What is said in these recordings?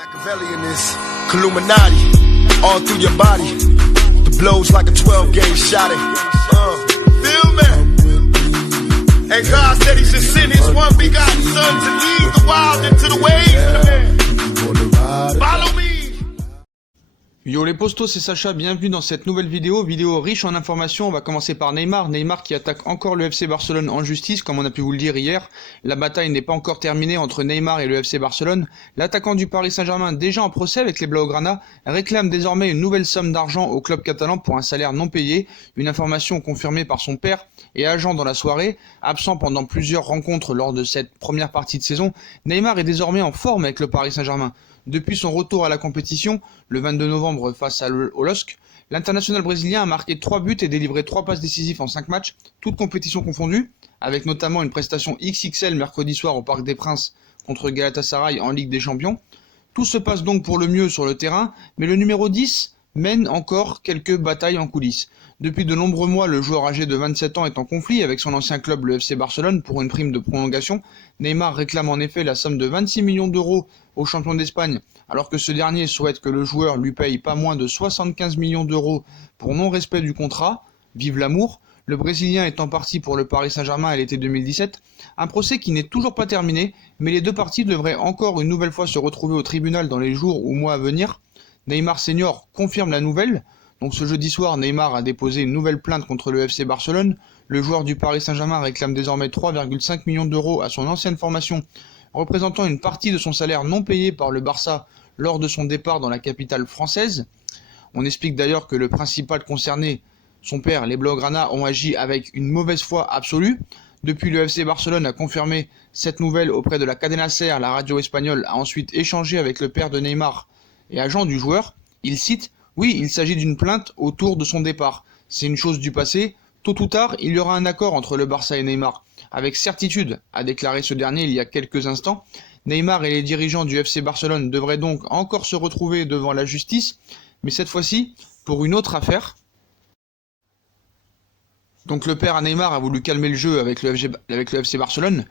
Machiavelli in this Illuminati, all through your body. The blows like a 12-gauge shot. Feel me? And God said He should send His one begotten Son to lead the wild into the ways. Follow me. Yo les postos, c'est Sacha, bienvenue dans cette nouvelle vidéo riche en informations. On va commencer par Neymar qui attaque encore le FC Barcelone en justice, comme on a pu vous le dire hier. La bataille n'est pas encore terminée entre Neymar et le FC Barcelone. L'attaquant du Paris Saint-Germain, déjà en procès avec les Blaugrana, réclame désormais une nouvelle somme d'argent au club catalan pour un salaire non payé. Une information confirmée par son père et agent dans la soirée. Absent pendant plusieurs rencontres lors de cette première partie de saison, Neymar est désormais en forme avec le Paris Saint-Germain. Depuis son retour à la compétition, le 22 novembre face au LOSC, l'international brésilien a marqué 3 buts et délivré 3 passes décisives en 5 matchs, toutes compétitions confondues, avec notamment une prestation XXL mercredi soir au Parc des Princes contre Galatasaray en Ligue des Champions. Tout se passe donc pour le mieux sur le terrain, mais le numéro 10 mène encore quelques batailles en coulisses. Depuis de nombreux mois, le joueur âgé de 27 ans est en conflit avec son ancien club, le FC Barcelone, pour une prime de prolongation. Neymar réclame en effet la somme de 26 millions d'euros au champion d'Espagne, alors que ce dernier souhaite que le joueur lui paye pas moins de 75 millions d'euros pour non-respect du contrat. Vive l'amour. Le Brésilien est en partie pour le Paris Saint-Germain à l'été 2017. Un procès qui n'est toujours pas terminé, mais les deux parties devraient encore une nouvelle fois se retrouver au tribunal dans les jours ou mois à venir. Neymar Senior confirme la nouvelle. Donc ce jeudi soir, Neymar a déposé une nouvelle plainte contre le FC Barcelone. Le joueur du Paris Saint-Germain réclame désormais 3,5 millions d'euros à son ancienne formation, représentant une partie de son salaire non payé par le Barça lors de son départ dans la capitale française. On explique d'ailleurs que le principal concerné, son père, les Blaugrana, ont agi avec une mauvaise foi absolue. Depuis, le FC Barcelone a confirmé cette nouvelle auprès de la Cadena Ser. La radio espagnole a ensuite échangé avec le père de Neymar et agent du joueur. Il cite: « Oui, il s'agit d'une plainte autour de son départ. C'est une chose du passé. Tôt ou tard, il y aura un accord entre le Barça et Neymar. Avec certitude, a déclaré ce dernier il y a quelques instants. Neymar et les dirigeants du FC Barcelone devraient donc encore se retrouver devant la justice, mais cette fois-ci pour une autre affaire. » Donc le père à Neymar a voulu calmer le jeu avec le FC Barcelone.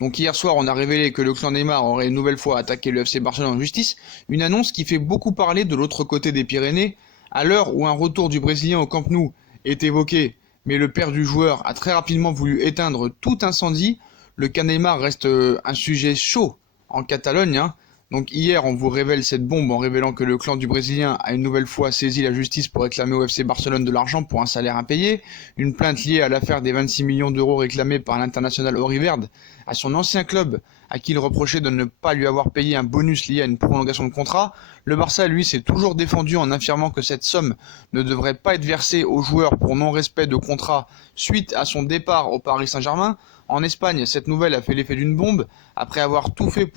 Donc hier soir, on a révélé que le clan Neymar aurait une nouvelle fois attaqué le FC Barcelone en justice, une annonce qui fait beaucoup parler de l'autre côté des Pyrénées, à l'heure où un retour du Brésilien au Camp Nou est évoqué, mais le père du joueur a très rapidement voulu éteindre tout incendie. Le cas Neymar reste un sujet chaud en Catalogne, hein. Donc hier, on vous révèle cette bombe en révélant que le clan du Brésilien a une nouvelle fois saisi la justice pour réclamer au FC Barcelone de l'argent pour un salaire impayé. Une plainte liée à l'affaire des 26 millions d'euros réclamés par l'international Auriverde à son ancien club, à qui il reprochait de ne pas lui avoir payé un bonus lié à une prolongation de contrat. Le Barça, lui, s'est toujours défendu en affirmant que cette somme ne devrait pas être versée aux joueurs pour non-respect de contrat suite à son départ au Paris Saint-Germain. En Espagne, cette nouvelle a fait l'effet d'une bombe. Après avoir tout fait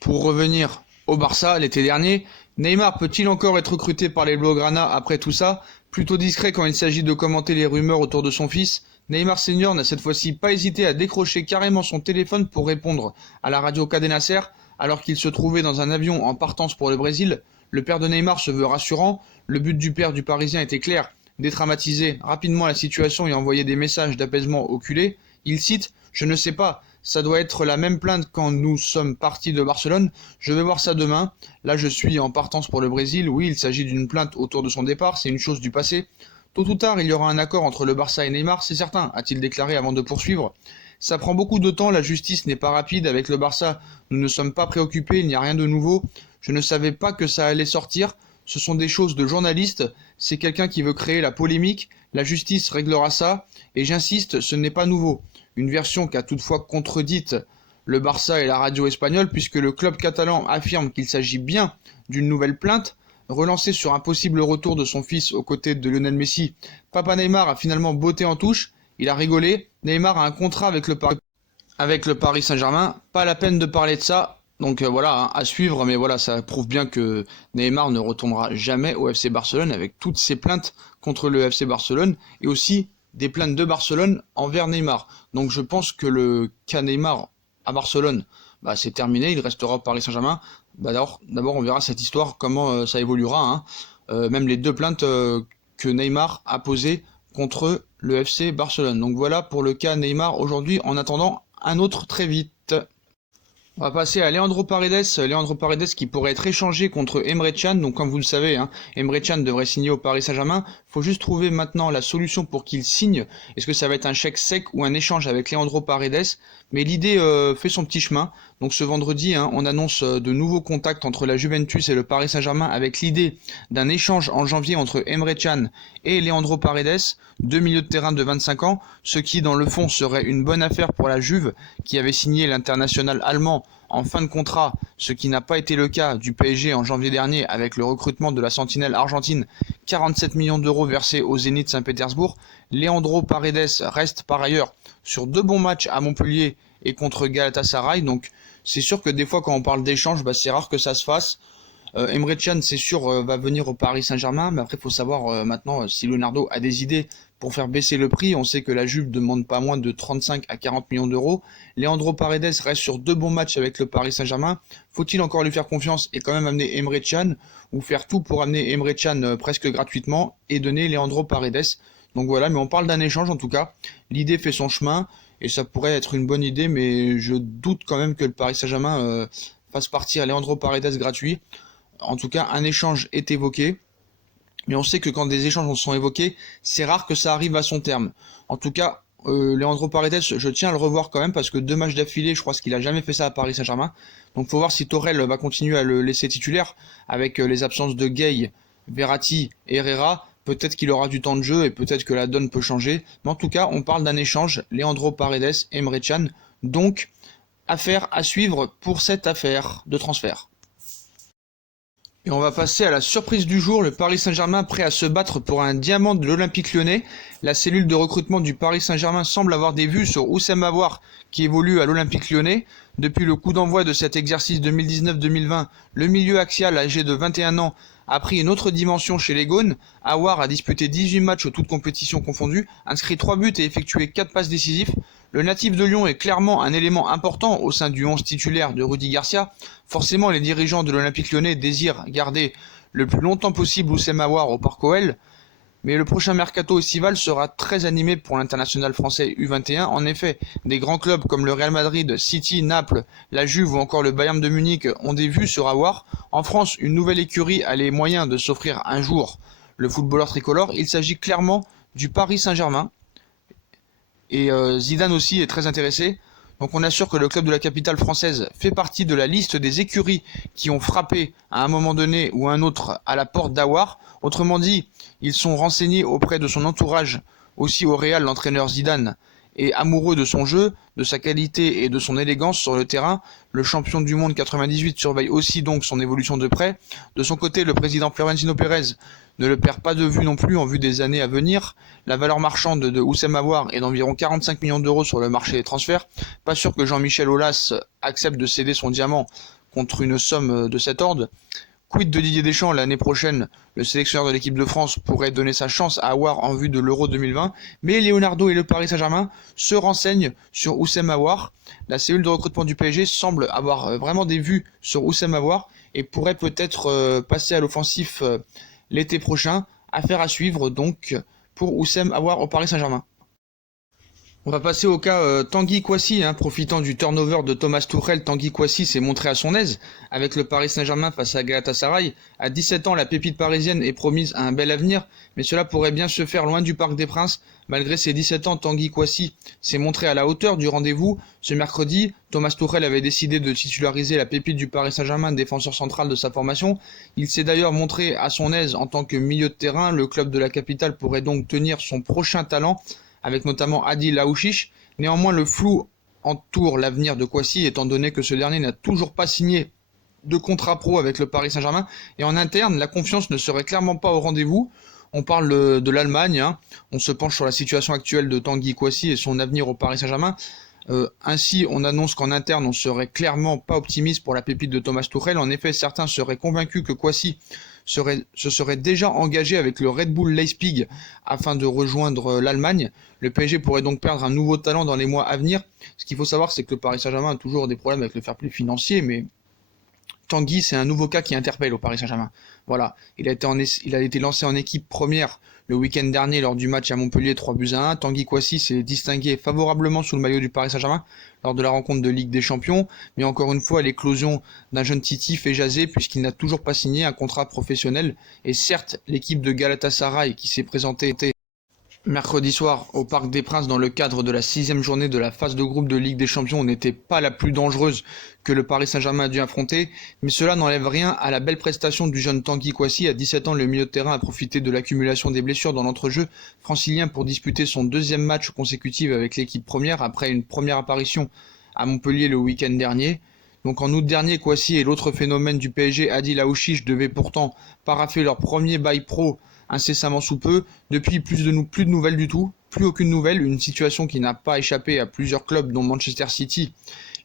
pour revenir au Barça l'été dernier, Neymar peut-il encore être recruté par les Blaugrana après tout ça? Plutôt discret quand il s'agit de commenter les rumeurs autour de son fils, Neymar Senior n'a cette fois-ci pas hésité à décrocher carrément son téléphone pour répondre à la radio Cadena Ser alors qu'il se trouvait dans un avion en partance pour le Brésil. Le père de Neymar se veut rassurant. Le but du père du Parisien était clair: dédramatiser rapidement la situation et envoyer des messages d'apaisement au culé. Il cite: « Je ne sais pas, ça doit être la même plainte quand nous sommes partis de Barcelone. Je vais voir ça demain. Là, je suis en partance pour le Brésil. Oui, il s'agit d'une plainte autour de son départ. C'est une chose du passé. Tôt ou tard, il y aura un accord entre le Barça et Neymar, c'est certain, a-t-il déclaré avant de poursuivre. Ça prend beaucoup de temps, la justice n'est pas rapide avec le Barça. Nous ne sommes pas préoccupés, il n'y a rien de nouveau. Je ne savais pas que ça allait sortir. Ce sont des choses de journalistes. C'est quelqu'un qui veut créer la polémique. La justice réglera ça. Et j'insiste, ce n'est pas nouveau. Une version qu'a toutefois contredite le Barça et la radio espagnole, puisque le club catalan affirme qu'il s'agit bien d'une nouvelle plainte, relancée sur un possible retour de son fils aux côtés de Lionel Messi. Papa Neymar a finalement botté en touche, il a rigolé. Neymar a un contrat avec le Paris Saint-Germain, pas la peine de parler de ça. Donc voilà, hein, à suivre, mais voilà, ça prouve bien que Neymar ne retournera jamais au FC Barcelone avec toutes ces plaintes contre le FC Barcelone et aussi des plaintes de Barcelone envers Neymar. Donc je pense que le cas Neymar à Barcelone, c'est terminé, il restera au Paris Saint-Germain. D'abord on verra cette histoire, comment ça évoluera, hein. Même les deux plaintes que Neymar a posées contre le FC Barcelone. Donc voilà pour le cas Neymar aujourd'hui, en attendant un autre très vite. On va passer à Leandro Paredes. Leandro Paredes qui pourrait être échangé contre Emre Can. Donc comme vous le savez, hein, Emre Can devrait signer au Paris Saint-Germain. Faut juste trouver maintenant la solution pour qu'il signe. Est-ce que ça va être un chèque sec ou un échange avec Leandro Paredes? Mais l'idée fait son petit chemin. Donc ce vendredi, hein, on annonce de nouveaux contacts entre la Juventus et le Paris Saint-Germain avec l'idée d'un échange en janvier entre Emre Can et Leandro Paredes, deux milieux de terrain de 25 ans, ce qui dans le fond serait une bonne affaire pour la Juve qui avait signé l'international allemand en fin de contrat, ce qui n'a pas été le cas du PSG en janvier dernier avec le recrutement de la sentinelle argentine, 47 millions d'euros versés au Zénith Saint-Pétersbourg. Leandro Paredes reste par ailleurs sur deux bons matchs à Montpellier et contre Galatasaray, donc c'est sûr que des fois quand on parle d'échange, c'est rare que ça se fasse. Emre Can, c'est sûr, va venir au Paris Saint-Germain, mais après il faut savoir maintenant si Leonardo a des idées pour faire baisser le prix. On sait que la Juve demande pas moins de 35 à 40 millions d'euros. Leandro Paredes reste sur deux bons matchs avec le Paris Saint-Germain. Faut-il encore lui faire confiance et quand même amener Emre Can, ou faire tout pour amener Emre Can presque gratuitement et donner Leandro Paredes? Donc voilà, mais on parle d'un échange en tout cas. L'idée fait son chemin et ça pourrait être une bonne idée, mais je doute quand même que le Paris Saint-Germain fasse partir Leandro Paredes gratuit. En tout cas, un échange est évoqué, mais on sait que quand des échanges sont évoqués, c'est rare que ça arrive à son terme. En tout cas, Leandro Paredes, je tiens à le revoir quand même, parce que deux matchs d'affilée, je crois qu'il a jamais fait ça à Paris Saint-Germain. Donc faut voir si Tourelle va continuer à le laisser titulaire, avec les absences de Gueye, Verratti et Herrera. Peut-être qu'il aura du temps de jeu et peut-être que la donne peut changer. Mais en tout cas, on parle d'un échange, Leandro Paredes, Emre Can. Donc, affaire à suivre pour cette affaire de transfert. Et on va passer à la surprise du jour, le Paris Saint-Germain prêt à se battre pour un diamant de l'Olympique Lyonnais. La cellule de recrutement du Paris Saint-Germain semble avoir des vues sur Oussem Aouar qui évolue à l'Olympique Lyonnais. Depuis le coup d'envoi de cet exercice 2019-2020, le milieu axial âgé de 21 ans a pris une autre dimension chez les Gaunes. Aouar a disputé 18 matchs toutes compétitions confondues, inscrit 3 buts et effectué 4 passes décisives. Le natif de Lyon est clairement un élément important au sein du 11 titulaire de Rudy Garcia. Forcément, les dirigeants de l'Olympique Lyonnais désirent garder le plus longtemps possible Oussem Aouar au Parc OL. Mais le prochain mercato estival sera très animé pour l'international français U21. En effet, des grands clubs comme le Real Madrid, City, Naples, la Juve ou encore le Bayern de Munich ont des vues sur Aouar. En France, une nouvelle écurie a les moyens de s'offrir un jour le footballeur tricolore. Il s'agit clairement du Paris Saint-Germain. Et Zidane aussi est très intéressé. Donc on assure que le club de la capitale française fait partie de la liste des écuries qui ont frappé à un moment donné ou un autre à la porte d'Aouar. Autrement dit, ils sont renseignés auprès de son entourage, aussi au Real, l'entraîneur Zidane est amoureux de son jeu, de sa qualité et de son élégance sur le terrain. Le champion du monde 98 surveille aussi donc son évolution de près. De son côté, le président Florentino Pérez ne le perd pas de vue non plus en vue des années à venir. La valeur marchande de Oussem Aouar est d'environ 45 millions d'euros sur le marché des transferts. Pas sûr que Jean-Michel Aulas accepte de céder son diamant contre une somme de cet ordre. Quid de Didier Deschamps l'année prochaine? Le sélectionneur de l'équipe de France pourrait donner sa chance à Aouar en vue de l'Euro 2020, mais Leonardo et le Paris Saint-Germain se renseignent sur Oussem Aouar. La cellule de recrutement du PSG semble avoir vraiment des vues sur Oussem Aouar et pourrait peut-être passer à l'offensif l'été prochain. Affaire à suivre donc pour Oussem Aouar au Paris Saint-Germain. On va passer au cas Tanguy Kouassi, profitant du turnover de Thomas Tuchel. Tanguy Kouassi s'est montré à son aise avec le Paris Saint-Germain face à Galatasaray. À 17 ans, la pépite parisienne est promise à un bel avenir, mais cela pourrait bien se faire loin du Parc des Princes. Malgré ses 17 ans, Tanguy Kouassi s'est montré à la hauteur du rendez-vous. Ce mercredi, Thomas Tuchel avait décidé de titulariser la pépite du Paris Saint-Germain, défenseur central de sa formation. Il s'est d'ailleurs montré à son aise en tant que milieu de terrain. Le club de la capitale pourrait donc tenir son prochain talent, avec notamment Adil Aouchiche. Néanmoins, le flou entoure l'avenir de Kouassi, étant donné que ce dernier n'a toujours pas signé de contrat pro avec le Paris Saint-Germain. Et en interne, la confiance ne serait clairement pas au rendez-vous. On parle de l'Allemagne, on se penche sur la situation actuelle de Tanguy Kouassi et son avenir au Paris Saint-Germain. Ainsi, on annonce qu'en interne, on serait clairement pas optimiste pour la pépite de Thomas Tuchel. En effet, certains seraient convaincus que Kouassi se serait déjà engagé avec le Red Bull Leipzig afin de rejoindre l'Allemagne. Le PSG pourrait donc perdre un nouveau talent dans les mois à venir. Ce qu'il faut savoir, c'est que le Paris Saint-Germain a toujours des problèmes avec le fair play financier, mais Tanguy, c'est un nouveau cas qui interpelle au Paris Saint-Germain. Voilà, il a été lancé en équipe première le week-end dernier lors du match à Montpellier 3-1. Tanguy Kouassi s'est distingué favorablement sous le maillot du Paris Saint-Germain lors de la rencontre de Ligue des Champions, mais encore une fois, l'éclosion d'un jeune Titi fait jaser puisqu'il n'a toujours pas signé un contrat professionnel. Et certes, l'équipe de Galatasaray qui s'est présentée mercredi soir au Parc des Princes dans le cadre de la 6e journée de la phase de groupe de Ligue des Champions n'était pas la plus dangereuse que le Paris Saint-Germain a dû affronter, mais cela n'enlève rien à la belle prestation du jeune Tanguy Kouassi. À 17 ans, le milieu de terrain a profité de l'accumulation des blessures dans l'entrejeu francilien pour disputer son deuxième match consécutif avec l'équipe première après une première apparition à Montpellier le week-end dernier. Donc en août dernier, Kouassi et l'autre phénomène du PSG, Adil Aouchiche, devaient pourtant paraffer leur premier bail pro incessamment sous peu. Depuis, plus de nouvelles du tout, plus aucune nouvelle, une situation qui n'a pas échappé à plusieurs clubs dont Manchester City.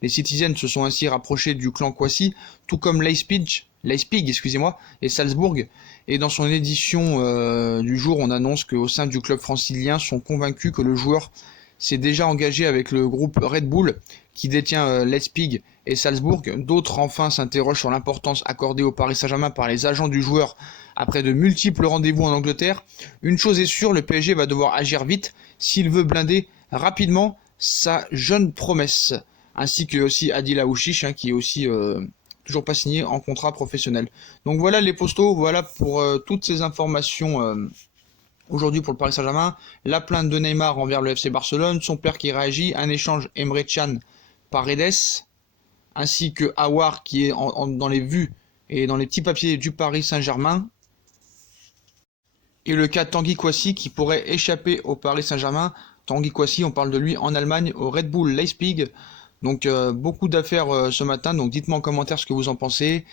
Les Citizens se sont ainsi rapprochés du clan Kouassi, tout comme Leipzig, et Salzbourg. Et dans son édition du jour, on annonce qu'au sein du club francilien sont convaincus que le joueur s'est déjà engagé avec le groupe Red Bull qui détient Leipzig et Salzbourg. D'autres enfin s'interrogent sur l'importance accordée au Paris Saint-Germain par les agents du joueur après de multiples rendez-vous en Angleterre. Une chose est sûre, le PSG va devoir agir vite s'il veut blinder rapidement sa jeune promesse, ainsi que aussi Adil Aouchiche qui est aussi toujours pas signé en contrat professionnel. Donc voilà les postos, voilà pour toutes ces informations aujourd'hui pour le Paris Saint-Germain. La plainte de Neymar envers le FC Barcelone, son père qui réagit, un échange Emre Can Paredes, ainsi que Aouar qui est dans les vues et dans les petits papiers du Paris Saint-Germain. Et le cas Tanguy Kouassi qui pourrait échapper au Paris Saint-Germain. Tanguy Kouassi, on parle de lui en Allemagne, au Red Bull Leipzig. Donc beaucoup d'affaires ce matin, donc dites-moi en commentaire ce que vous en pensez,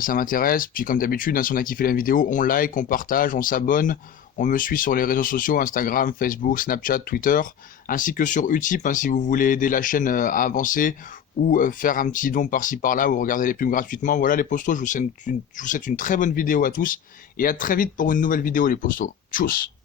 ça m'intéresse. Puis comme d'habitude, si on a kiffé la vidéo, on like, on partage, on s'abonne, on me suit sur les réseaux sociaux, Instagram, Facebook, Snapchat, Twitter, ainsi que sur Utip, si vous voulez aider la chaîne à avancer, ou faire un petit don par-ci par-là, ou regarder les pubs gratuitement. Voilà les postos, je vous souhaite une très bonne vidéo à tous, et à très vite pour une nouvelle vidéo les postos. Tchuss.